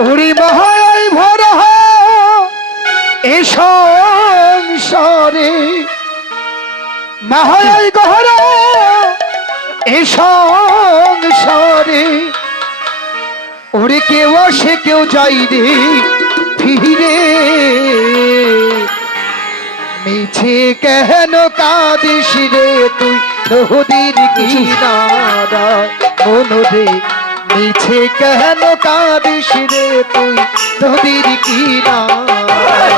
ওরে মহায় ভর এ সংসারে মহায় গহর এ সংসারে ওরে কেউ আসে কেউ যাই রে ফিরে মিছে কেন কাঁদিস রে তুই নদীর কিনারায় মনরে মিছে কেন কাঁদিস রে তুই নদীর কিনারায়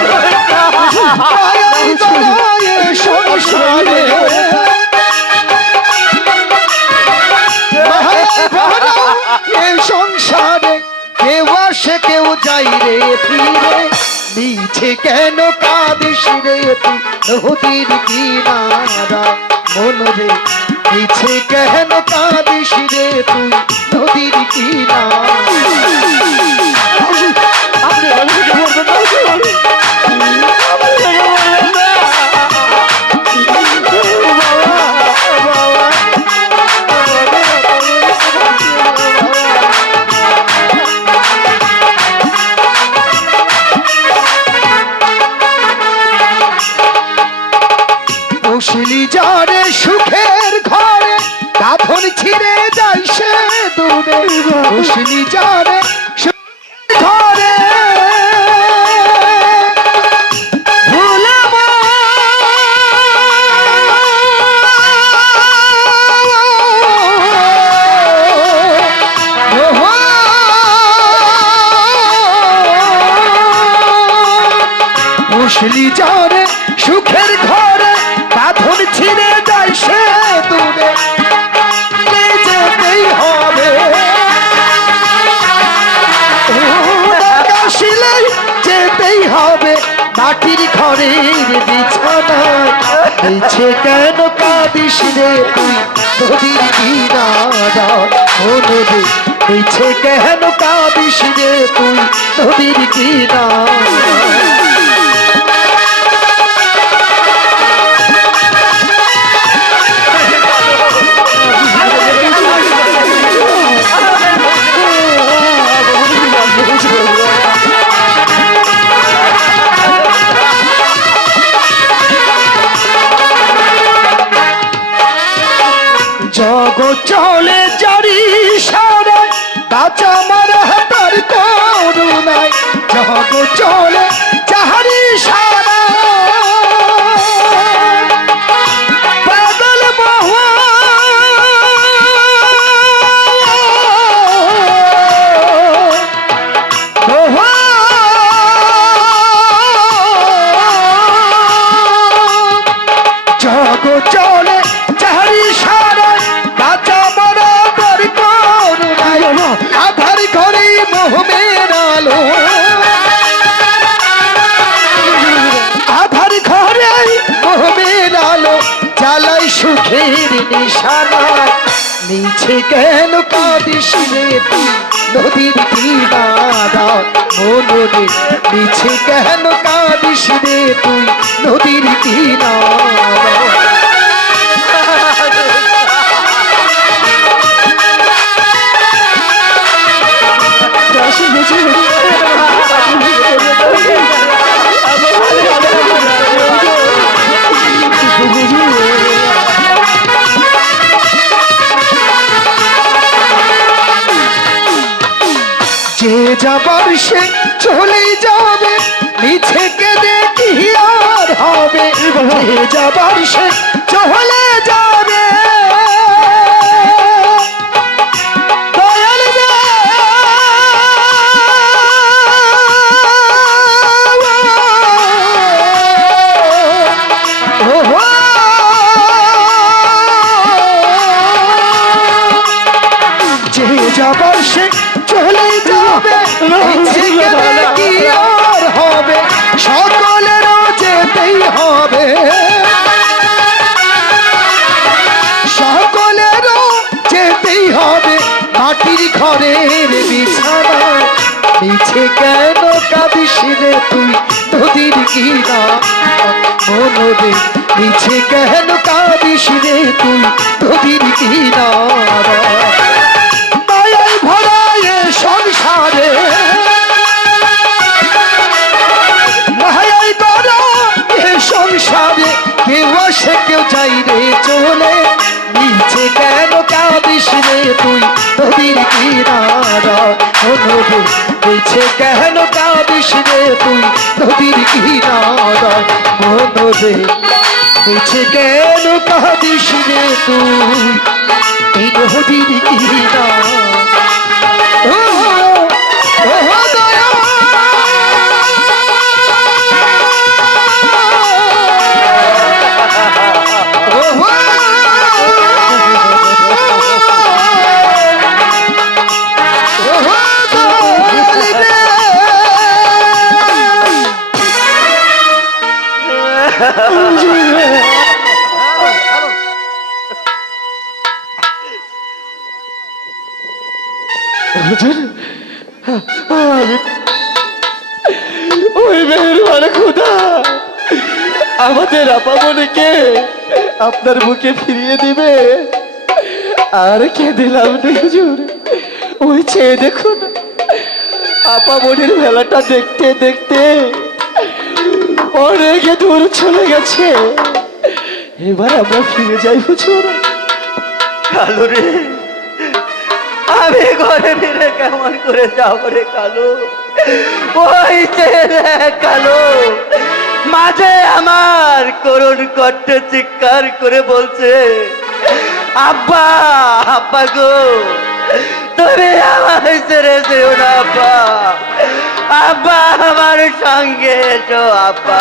সংসারে সংসারে কেউ আসে কেউ যাই রে ফিরে মিছে কেন কাঁদিস রে তুই নদীর কিনারা মনরে মিছে কেন কাঁদিস রে তুই নদীর কিনারা বসলি যারে সুখের ঘরে কাঁধন ছিঁড়ে যাই সে দূরে বসলি যারে সুখের ঘরে ভুলাবো বসলি যারে সুখের ঘরে কাঁধন ছিঁড়ে যায় সে দূরে যেতেই হবে কাশিলেই যেতেই হবে মাটির ঘরের বিছানায় মিছে কেন কাঁদিস রে তুই নদীর কিনারায় মনরে মিছে কেন কাঁদিস রে তুই নদীর কিনারায় জগৎ চলে জারি সারায় বাঁচা মার হাতার করুণায় জগৎ চলে চাহারি সারায় পাগল মহা জগৎ চলে চাহারি সারায় আধার ঘরে মোহমের আলো আধার ঘরে মোহমের আলো জ্বালাই সুখের নিশানায় মিছে কেন কাঁদিস রে তুই নদীর কিনারায় মনরে মিছে কেন কাঁদিস রে তুই নদীর কিনারায় যে যাবার সে চলে যাবে মিছে কেঁদে কি আর হবে যে যাবার সে চলে যাবে যে যাবার সে চলে যাবে কি আর হবে সকলেরও যেতেই হবে সকলেরও যেতেই হবে মাটির ঘরের বিছানায় মিছে কেন কাঁদিস রে তুই নদীর কিনারায় মনরে মিছে কেন কাঁদিস রে তুই নদীর কিনারা মায়ায় ভরা এ সংসারে মায়ায় ভরা এ সংসারে কেউ আসে কেউ যাই রে চলে মিছে কেন কাঁদিস রে তুই নদীর কিনারা মনোরে মিছে কেন কাঁদিস রে তুই নদীর কিনারা মনোরে মিছে কেন কাঁদিস রে তুই এই নদীর কিনারা ও ও দয়া ওই মেহেরবান খোদা আমাদের আপামনিকে আপনার বুকে ফিরিয়ে দিবে। আর কে দিলাম হুজুর, ওই চেয়ে দেখুন আপামনির মেলাটা দেখতে দেখতে অনেক দূর চলে গেছে। এবার আমরা ফিরে যাই হুজুর। কালু রে, আমি ঘরে ফিরে কেমন করে যাবো রে কালু? ওই ছেলে কালু মাঝে আমার করুণ কণ্ঠে চিৎকার করে বলছে, আব্বা আব্বা গো তুমি আমার ছেড়ে যেও না আব্বা, আব্বা আমার সঙ্গে এসো আব্বা।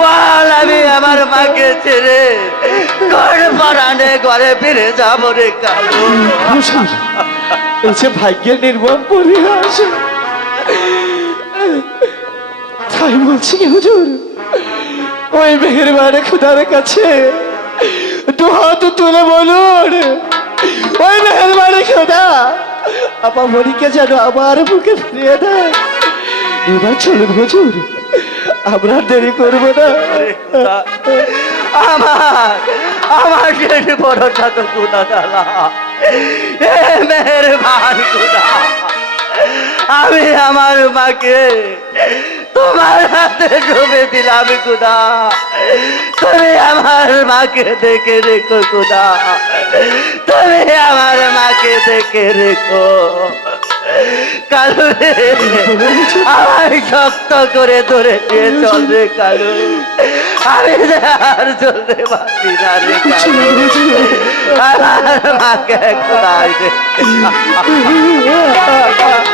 বল আমি আমার মাকে ছেড়ে ঘর বারানে ঘরে ফিরে যাবো রে কালু। এই যে ভাগ্যের নির্মম পরিহাস, তাই বলছি কি হুজুর, ওই মেহেরবান খোদার কাছে দু হাত তুলে বলুন, ওই মেহেরবান খোদা আপা মনিকে যেন আমার বুকে ফিরিয়ে দেয়। এবার চলুন হুজুর, আমরা দেরি করবো না। আমার আমার শেষ বড়টা তো খুদা তালা, এ মেহেরবান খুদা, আমি আমার মাকে তোমার হাতে ডুবে দিলাম খুদা, তুমি আমার মাকে দেখে রেখো খুদা, তুমি আমার মাকে দেখে রেখো। কালু রে, আমার শক্ত করে ধরে নিয়ে চল রে কালু, আমি আর চলতে পারছি না রে কালু, আমার মাকে একটু